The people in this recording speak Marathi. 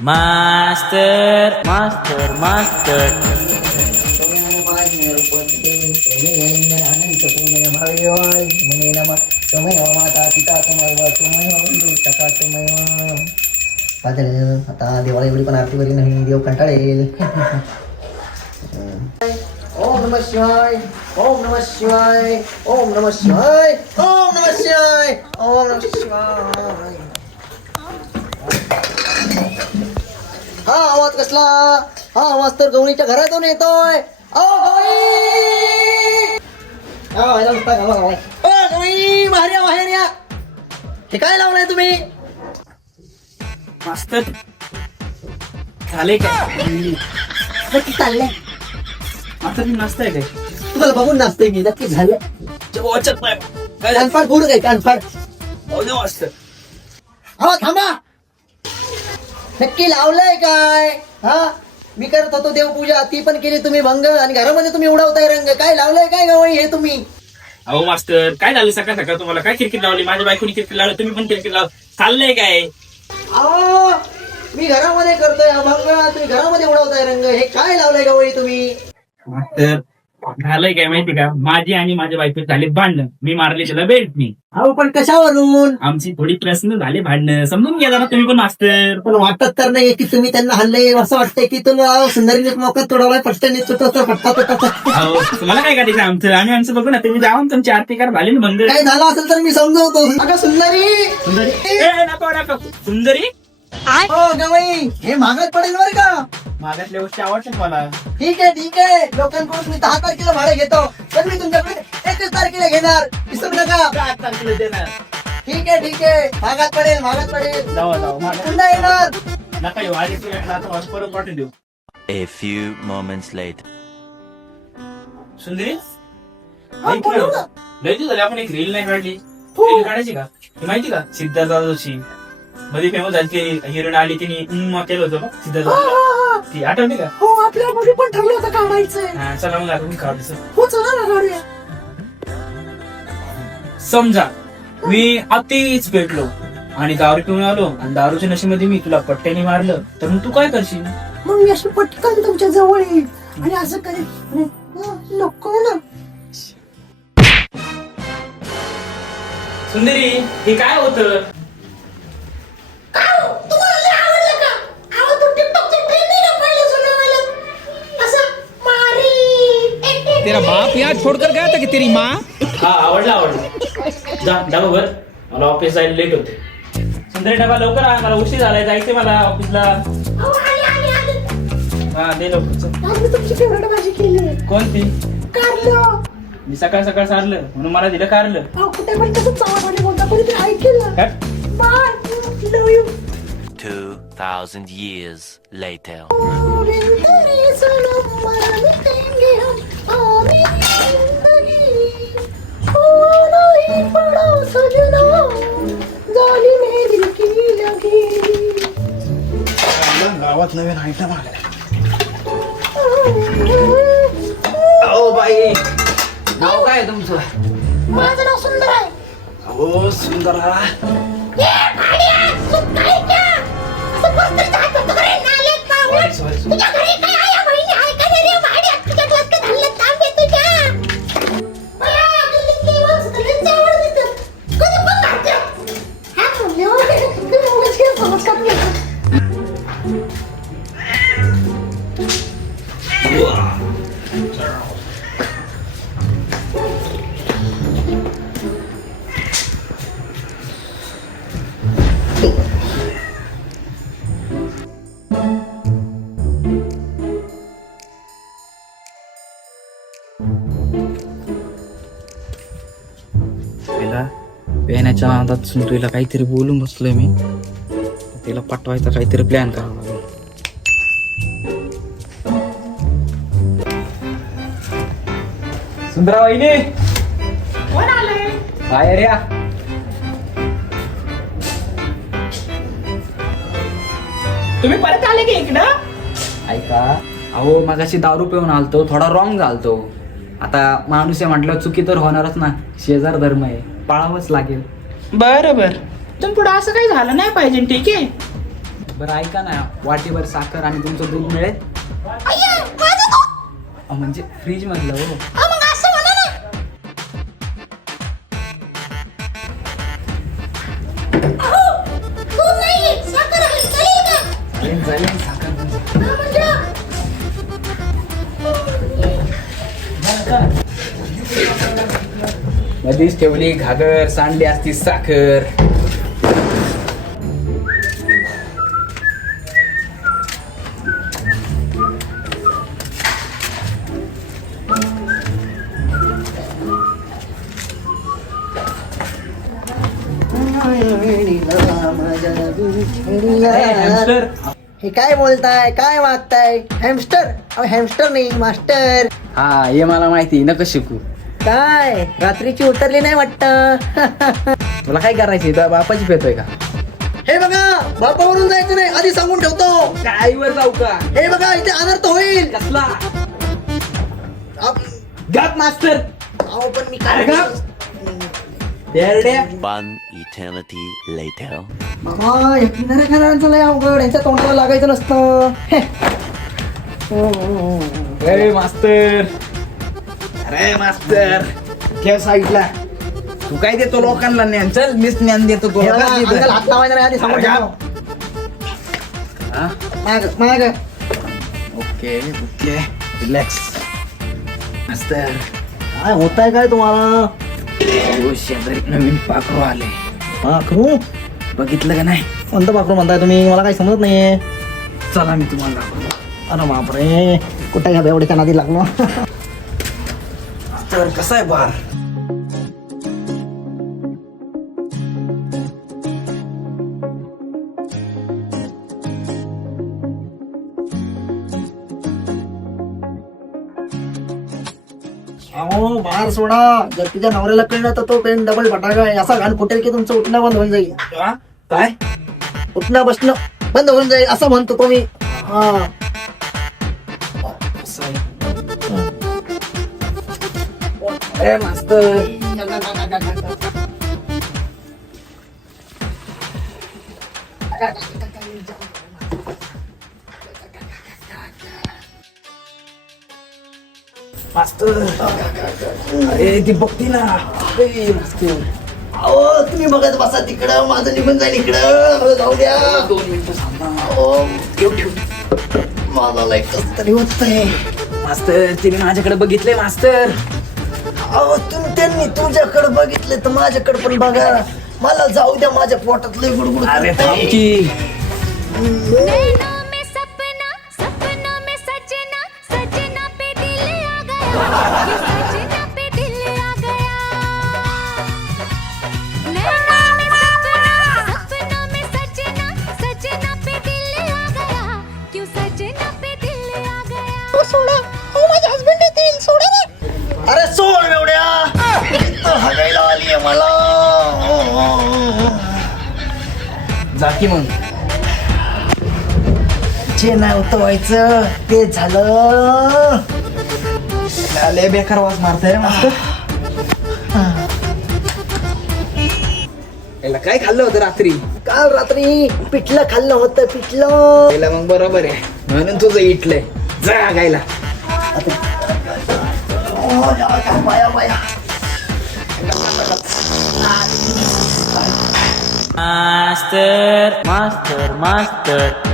मास्तर मास्तर मास्तर आता दिवाळी एवढी पण आरती बरी नाही देव कंटाळेल ओम नम शिवाय ओम नम शिवाय ओम नम शिवाय ओम नम शिवाय ओम नम शिवाय हा आवाज कसला? हा आवाज तर गवळीच्या घरातून येतोय. हा, बाहेर या हे काय लावलंय तुम्ही? मास्तर झाले काय नक्की चाललंय. मास्तर मी आहे काय? तुम्हाला बघून नाचतोय मी नक्की झालं वाचत नाही. काय? कानफाड बोलू काय कानफाड? हो मास्तर. हो थांबा. नक्की लावलंय काय? हा? मी करत होतो देवपूजा. ती पण केली तुम्ही भंग. आणि घरामध्ये तुम्ही उडवताय रंग. काय लावलंय काय गवळी हे तुम्ही? अहो मास्तर काय झालं सकाळ सकाळ तुम्हाला? काय क्रिकेट लावली? माझ्या बायकोनी क्रिकेट लावलं. तुम्ही पण क्रिकेट लाव. चाललंय काय? अहो मी घरामध्ये करतोय अभंग तुम्ही घरामध्ये उडवताय रंग. हे काय लावलंय गवळी तुम्ही? मास्तर झालंय काय माहिती का? माझी आणि माझ्या बायको झाले भांडण. मी मारले त्याला बेल्टनी अहो पण कशावरून? आमची थोडी प्रश्न झाले भांडणं. समजून घ्या जरा तुम्ही पण मास्तर. पण वाटत तर नाही की तुम्ही त्यांना हल्ले. असं वाटतंय की तुला सुंदरीने मोका तुटवतो पट्टा तुटवतो अहो तुम्हाला काय करायचं आमचं? आम्ही आमचं बघू ना. तुम्ही जाऊन तुमची आरती करा झाली ना भंग काय झालं असेल तर मी समजवतो. अगं सुंदरी! सुंदरी. ए, नको नको. सुंदरी? हो गवई. हे महागात पडेल बरं का? मागातल्या गोष्टी आवडतात मला. ठीक आहे ठीक आहे. लोकांकडून मी दहा तारखेला भाडं घेतो. पण मी तुमच्याकडे एकच तारखेला घेणार. विसरू नका. काय चांगलं ते ना ठीक आहे ठीक आहे. महागात पडेल महागात पडेल. जाऊ जाऊ मागा. पुन्हा येणार. नका येऊ. आधी आता परत पाठवून देऊ. A few moments later. सुंदरी? हा, ऐक बोलू ना. ना. लय दिवस झाले आपण एक रील नाही काढली. हो. रील काढायची का? ती माहिती का? सिद्धार्थ जोशी मध्ये फेमस झाली ती हिरोईन आली तिने उम्मा केलं होतं बघ सिद्धार्थ. ती आठवते का? हो आपल्यामध्ये पण ठरलं होतं काढायचंय. हा चला मग आपण काढू हो चला ना काढूया. समजा मी अतिच पेटलो आणि दारू पिऊन आलो आणि दारूच्या नशेमध्ये मी तुला पट्ट्याने मारलं तर मग तू काय करशील? मग मी अशी पटकन तुमच्या जवळ येईल आणि असं करेल आणि, नको ना. सुंदरी हे काय होतं? तेरा बाप यहाँ छोड़कर गया था कि तेरी माँ? हा आवडला आवडला. जा डबा भर मला ऑफिस जायला लेट होते. सुंदरी डबा लवकर आ मला उशीर झालाय जायचंय मला ऑफिसला हा दे लवकर चल. आज मी तुमची फेवरेट भाजी केली. कोणती? कारलं. मी सकाळ सकाळ सारलं म्हणून मला दिलं कारलं. अहो कुठे पण कसं चावाने बोलता कोणी ते ऐकेल. काय? Bye love you. 2,000 years later. गावात नवीन आयटम आले अहो बाई. नाव काय आहे तुमचं? माझं नाव सुंदर आहे. हो सुंदरा. सॉरी सॉरी पेण्याच्या नादात सुनतोयला काहीतरी बोलून बसलोय मी. तिला पटवायचा काहीतरी प्लॅन करावा लागेल. सुंदरा वहिनी बाहेर या. तुम्ही परत आले की इकडं? ऐका अहो मगाशी दारू पिऊन आलतो थोडा रॉंग झालतो. आता माणूस आहे म्हटलं चुकी तर होणारच ना. शेजार धर्म आहे. पाळावंच लागेल. बरं बरं तुम्ही पुढे असं काही झालं नाही पाहिजे ठीक आहे? बरं ऐका ना वाटीभर साखर आणि तुमचं दूध मिळेल? म्हणजे फ्रीज मधलं हो. चालेल चालेल साखर मध्येच ठेवली घागर सांडली असती साखर. हे काय बोलताय? काय वागताय? हॅमस्टर अहो हॅमस्टर नाही मास्टर हा हे मला माहिती नका शिकू. काय? रात्रीची उतरली नाही वाटत. तुला काय करायची बापाची पेतोय का? हे बघा बापावरून जायचं नाही. आधी सांगून ठेवतो. काय वर जाऊ का? हे बघा इथे अनर्थ होईल. कसला? आप- गप मास्तर. अहो पण मी काय अरे गप. बेरड्या One eternity later. बाबा किनारे खाण्याचं लय अवघड यांच्या तोंडाला लागायचं नसतं. हे. मास्तर. अरे मास्तर. ठेव साईडला तू काय देतो लोकांना ज्ञान? चल मीच ज्ञान देतो? अंगाला हात लावायचा नाही आधी हा? माग माग. Okay okay. रिलॅक्स मास्तर. काय होताय काय तुम्हाला? शेजारी नवीन पाखरू आले. पाखरू? बघितलं का नाही? कोणतं पाखरू म्हणताय तुम्ही? मला काही समजत नाहीये. चला मी तुम्हाला दाखवतो. अरे बापरे. कुठे घ्या एवढ्या नादी लागलो. तर कसा आहे बार? अहो बाहेर सोडा. जर तुझ्या नवऱ्याला कळलं तर तो पेन डबल फटाका आहे. असा घाण फुटेल की तुमचं उठणं बंद होऊन जाईल. काय? उठणं बसणं बंद होऊन जाईल असं म्हणतो तो मी. हा. अरे मास्तर मास्तर अरे ती बघती ना. अरे मास्तर अहो तुम्ही बघत बसा तिकडं. माझं निघून जाईल इकडं. जाऊ द्या. दोन मिनिटं थांबा अहो, ठेव ठेव. मला लय कस तरी होतंय. मास्तर तिने माझ्याकडे बघितले मास्तर. अहो तुम्ही त्यांनी तुझ्याकडे बघितले तर माझ्याकडे पण बघा. मला जाऊ द्या माझ्या पोटात लय गुडगुड अरे. थांब की. जा की मग. जे नाही व्हायचं ते झालं. लय बेकार वास मारताय रे मास्तर याला काय खाल्लं होतं रात्री? काल रात्री पिठलं खाल्लं होतं पिठलं. याला मग बरोबर आहे. म्हणून तुझं इटलंय. जा गायला. पाया पाया बाया मास्तर मास्तर मास्तर